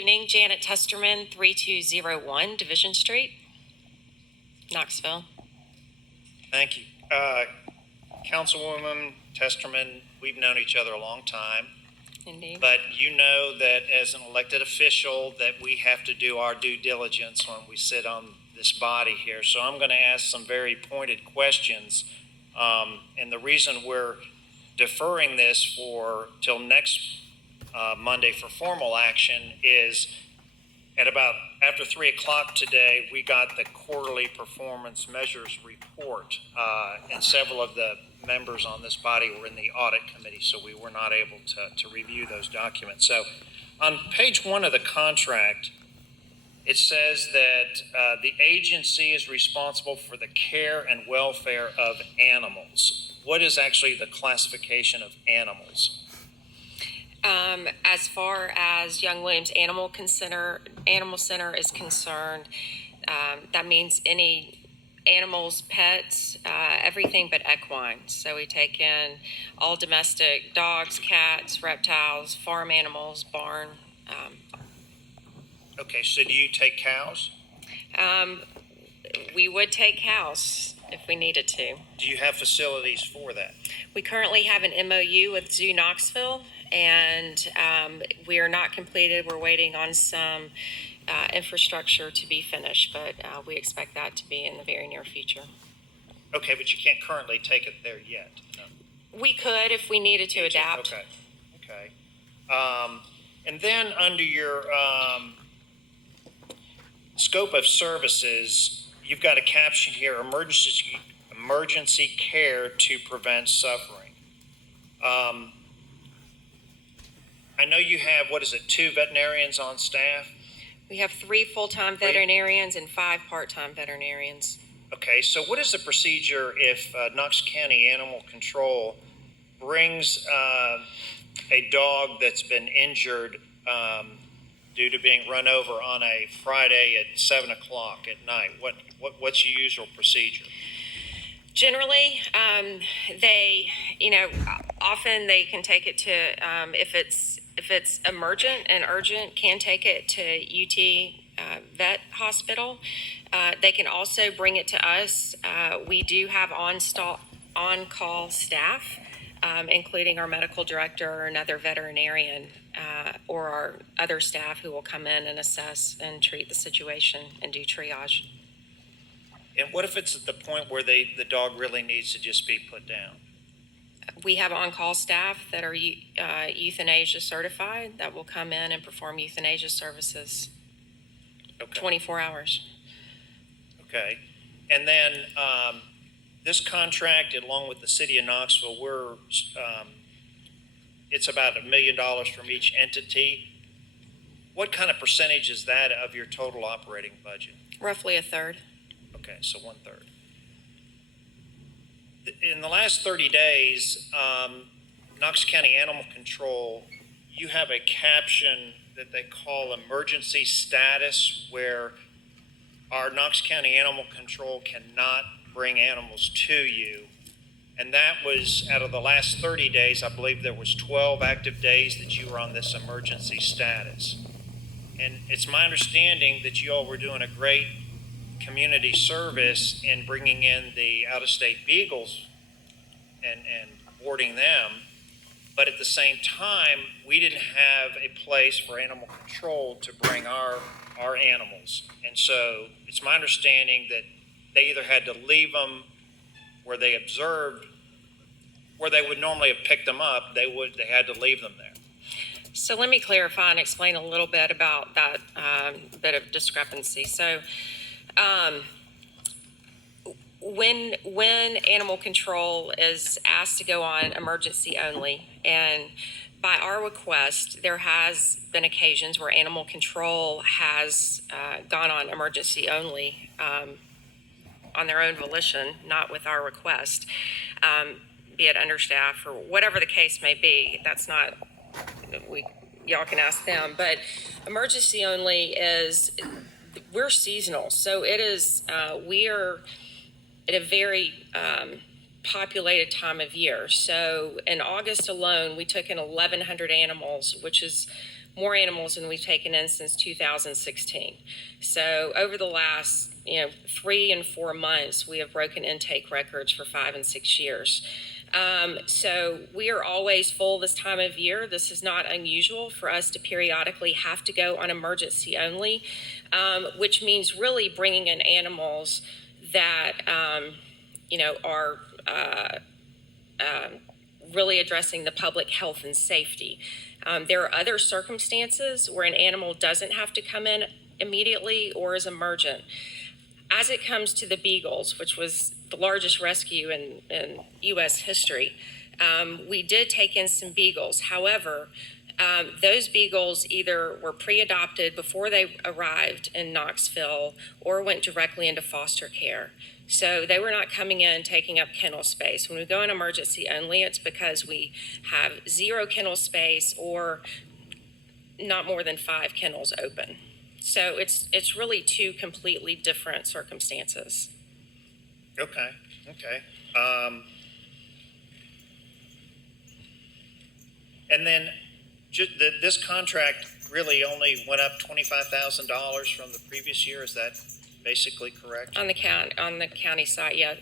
Evening, Janet Testerman, 3201 Division Street, Knoxville. Thank you. Councilwoman Testerman, we've known each other a long time. Indeed. But you know that as an elected official that we have to do our due diligence when we sit on this body here. So I'm going to ask some very pointed questions. And the reason we're deferring this till next Monday for formal action is after 3 o'clock today, we got the quarterly performance measures report, and several of the members on this body were in the audit committee, so we were not able to review those documents. So on page 1 of the contract, it says that the agency is responsible for the care and welfare of animals. What is actually the classification of animals? As far as Young Williams Animal Center is concerned, that means any animals, pets, everything but equine. So we take in all domestic dogs, cats, reptiles, farm animals, barn. Okay, so do you take cows? We would take cows if we needed to. Do you have facilities for that? We currently have an MOU with Zoo Knoxville, and we are not completed. We're waiting on some infrastructure to be finished, but we expect that to be in the very near future. Okay, but you can't currently take it there yet. No. We could if we needed to adapt. Okay. And then under your scope of services, you've got a caption here: emergency care to prevent suffering. I know you have, 2 veterinarians on staff? We have 3 full-time veterinarians and 5 part-time veterinarians. Okay, so what is the procedure if Knox County Animal Control brings a dog that's been injured due to being run over on a Friday at 7 o'clock at night? What's your usual procedure? Generally, often they can take it to, if it's emergent and urgent, can take it to UT Vet Hospital. They can also bring it to us. We do have on-call staff, including our medical director or another veterinarian, or our other staff who will come in and assess and treat the situation and do triage. And what if it's at the point where the dog really needs to just be put down? We have on-call staff that are euthanasia certified that will come in and perform euthanasia services 24 hours. Okay. And then this contract, along with the city of Knoxville, it's about $1 million from each entity. What kind of percentage is that of your total operating budget? Roughly a third. Okay, so 1/3. In the last 30 days, Knox County Animal Control, you have a caption that they call emergency status, where our Knox County Animal Control cannot bring animals to you. And that was, out of the last 30 days, I believe there was 12 active days that you were on this emergency status. And it's my understanding that you all were doing a great community service in bringing in the out-of-state beagles and boarding them, but at the same time, we didn't have a place for animal control to bring our animals. And so it's my understanding that they either had to leave them where they observed, where they would normally have picked them up, they had to leave them there. So let me clarify and explain a little bit about that bit of discrepancy. So when animal control is asked to go on emergency only, and by our request, there has been occasions where animal control has gone on emergency only on their own volition, not with our request, be it understaffed or whatever the case may be. That's not, y'all can ask them, but emergency only is, we're seasonal. So it is, we are at a very populated time of year. So in August alone, we took in 1,100 animals, which is more animals than we've taken in since 2016. So over the last 3 and 4 months, we have broken intake records for 5 and 6 years. So we are always full this time of year. This is not unusual for us to periodically have to go on emergency only, which means really bringing in animals that are really addressing the public health and safety. There are other circumstances where an animal doesn't have to come in immediately or is emergent. As it comes to the beagles, which was the largest rescue in U.S. history, we did take in some beagles. However, those beagles either were pre-adopted before they arrived in Knoxville or went directly into foster care. So they were not coming in and taking up kennel space. When we go in emergency only, it's because we have 0 kennel space or not more than 5 kennels open. So it's really 2 completely different circumstances. Okay. And then this contract really only went up $25,000 from the previous year. Is that basically correct? On the county side, yeah.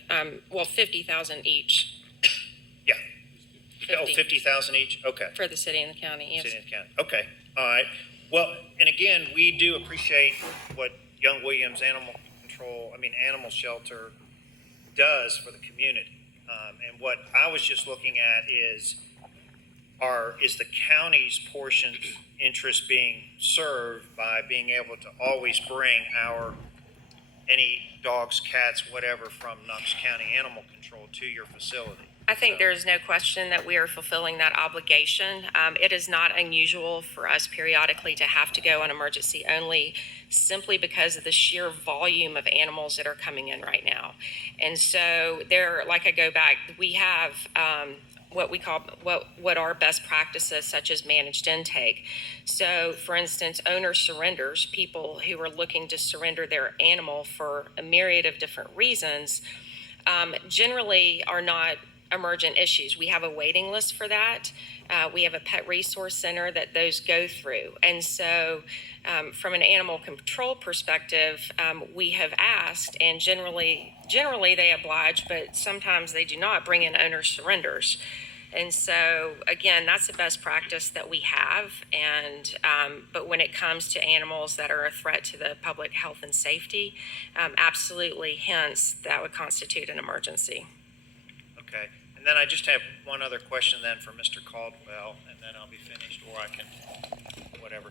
50,000 each. Yeah. 50. 50,000 each. Okay. For the city and the county. Yes. City and county. Okay. All right. Well, and again, we do appreciate what Young Williams Animal Shelter does for the community. And what I was just looking at is the county's portion interest being served by being able to always bring any dogs, cats, whatever from Knox County Animal Control to your facility. I think there is no question that we are fulfilling that obligation. It is not unusual for us periodically to have to go on emergency only simply because of the sheer volume of animals that are coming in right now. And so we have what are best practices such as managed intake. So for instance, owner surrenders, people who are looking to surrender their animal for a myriad of different reasons, generally are not emergent issues. We have a waiting list for that. We have a pet resource center that those go through. And so from an animal control perspective, we have asked, and generally they oblige, but sometimes they do not bring in owner surrenders. And so, again, that's the best practice that we have. And but when it comes to animals that are a threat to the public health and safety, absolutely, hence, that would constitute an emergency. Okay. And then I just have one other question then for Mr. Caldwell, and then I'll be finished, or I can, whatever.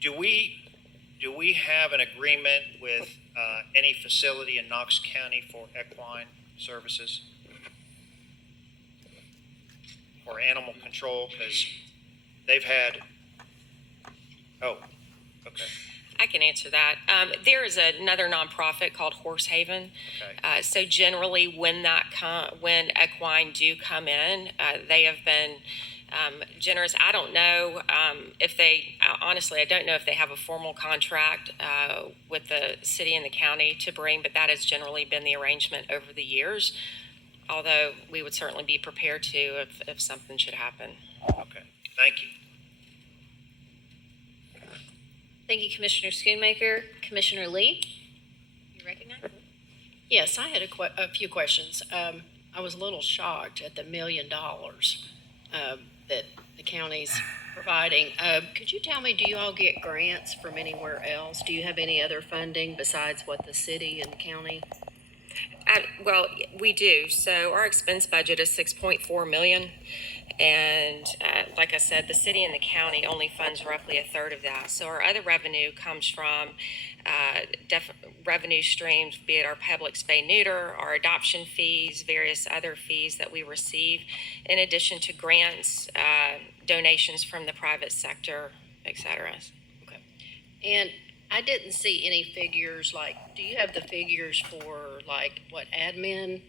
Do we have an agreement with any facility in Knox County for equine services? Or animal control, because they've had, okay. I can answer that. There is another nonprofit called Horse Haven. Okay. So generally, when equine do come in, they have been generous. I don't know honestly, I don't know if they have a formal contract with the city and the county to bring, but that has generally been the arrangement over the years. Although we would certainly be prepared to if something should happen. Okay, thank you. Thank you, Commissioner Schoonmaker. Commissioner Lee, you recognize? Yes, I had a few questions. I was a little shocked at the $1 million that the county's providing. Could you tell me, do you all get grants from anywhere else? Do you have any other funding besides what the city and the county? Well, we do. So our expense budget is $6.4 million. And like I said, the city and the county only funds roughly a third of that. So our other revenue comes from revenue streams, be it our public spay neuter, our adoption fees, various other fees that we receive, in addition to grants, donations from the private sector, et cetera. Okay. And I didn't see any figures, do you have the figures for what admin,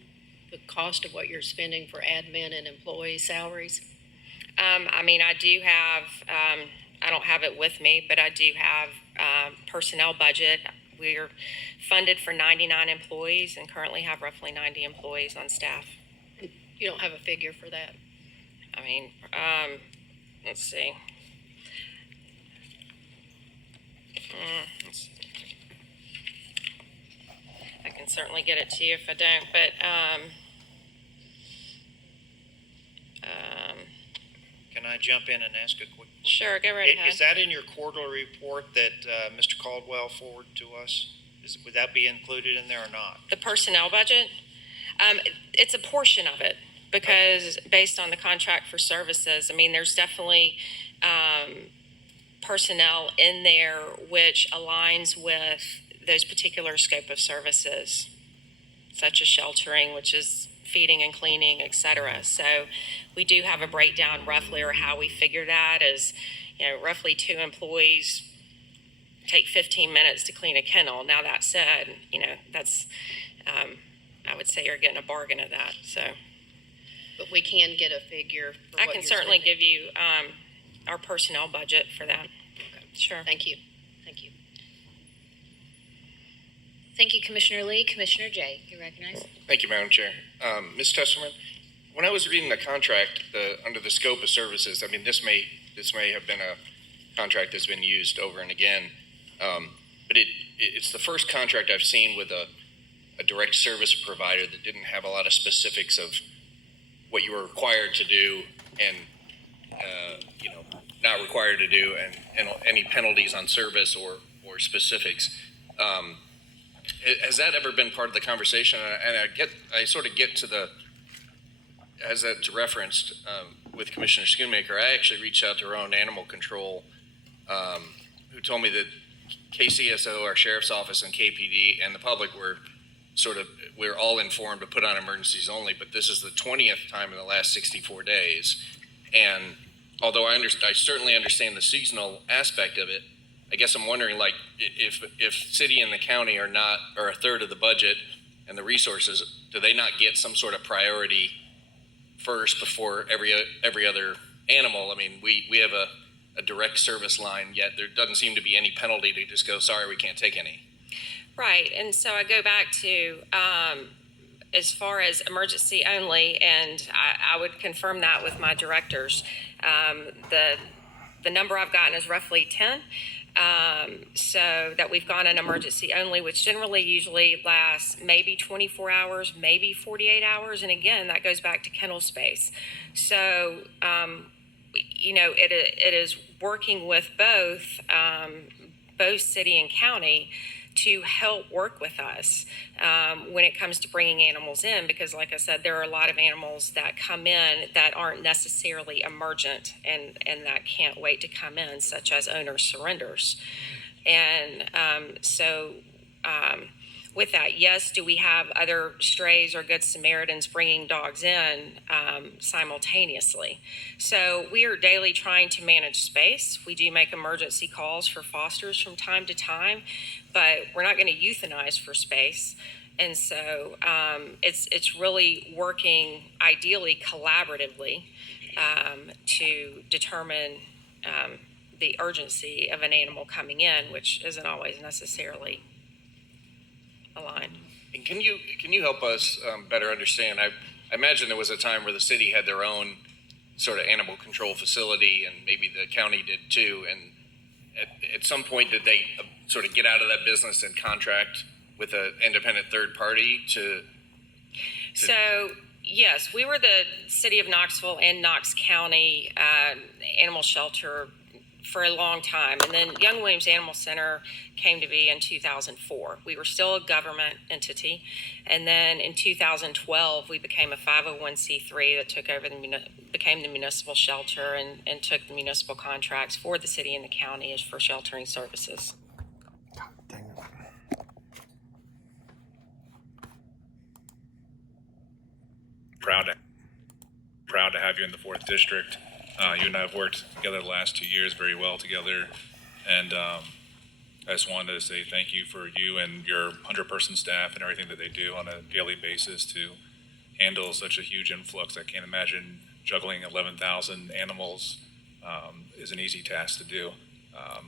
the cost of what you're spending for admin and employee salaries? I do have, I don't have it with me, but I do have personnel budget. We're funded for 99 employees and currently have roughly 90 employees on staff. You don't have a figure for that? Let's see. certainly get it to you if I don't, but, Can I jump in and ask a quick? sure, go right ahead. Is that in your quarterly report that Mr. Caldwell forwarded to us? Would that be included in there or not? The personnel budget, it's a portion of it, because based on the contract for services, I mean, there's definitely, personnel in there which aligns with those particular scope of services, such as sheltering, which is feeding and cleaning, et cetera. So we do have a breakdown roughly, or how we figure that is, roughly 2 employees take 15 minutes to clean a kennel. Now, that said, that's, I would say you're getting a bargain at that. So But we can get a figure for I what can you're certainly spending. give you our personnel budget for that. Sure. Thank you. Thank you. Thank you, Commissioner Lee. Commissioner Jay, you recognize? Thank you, Madam Chair. Ms. Testerman, when I was reading the contract, under the scope of services, I mean, this may have been a contract that's been used over and again, but it's the first contract I've seen with a direct service provider that didn't have a lot of specifics of what you were required to do and not required to do, and any penalties on service or specifics. Has that ever been part of the conversation? And I sort of get to as that's referenced with Commissioner Schoonmaker. I actually reached out to our own animal control, who told me that KCSO, our sheriff's office, and KPD and the public we're all informed to put on emergencies only. But this is the 20th time in the last 64 days, and although I certainly understand the seasonal aspect of it, I guess I'm wondering, like, if city and the county are a third of the budget and the resources, do they not get some sort of priority first before every other animal? I mean, we have a direct service line, yet there doesn't seem to be any penalty to just go, sorry, we can't take any. Right, and so I go back to as far as emergency only, and I would confirm that with my directors. The number I've gotten is roughly 10. So that we've gone in emergency only, which generally usually lasts maybe 24 hours, maybe 48 hours. And again, that goes back to kennel space. So, it is working with both city and county to help work with us when it comes to bringing animals in, because like I said, there are a lot of animals that come in that aren't necessarily emergent and that can't wait to come in, such as owner surrenders. And with that, yes, do we have other strays or Good Samaritans bringing dogs in simultaneously? So we are daily trying to manage space. We do make emergency calls for fosters from time to time, but we're not going to euthanize for space. And so it's really working ideally collaboratively to determine the urgency of an animal coming in, which isn't always necessarily aligned. And can you help us better understand? I imagine there was a time where the city had their own sort of animal control facility, and maybe the county did too. And at some point, did they sort of get out of that business and contract with an independent third party to? So yes, we were the city of Knoxville and Knox County animal shelter for a long time. And then Young Williams Animal Center came to be in 2004. We were still a government entity. And then in 2012, we became a 501c3 that took over became the municipal shelter and took the municipal contracts for the city and the county as for sheltering services. Proud to have you in the 4th District. You and I have worked together the last 2 years very well together, and I just wanted to say thank you for you and your 100-person staff and everything that they do on a daily basis to handle such a huge influx. I can't imagine juggling 11,000 animals is an easy task to do.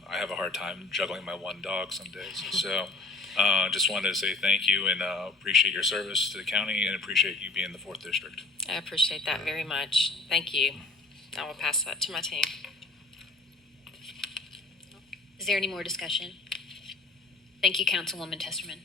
I have a hard time juggling my one dog some days. So just wanted to say thank you and appreciate your service to the county and appreciate you being in the 4th District. I appreciate that very much. Thank you. I will pass that to my team. Is there any more discussion? Thank you, Councilwoman Testerman.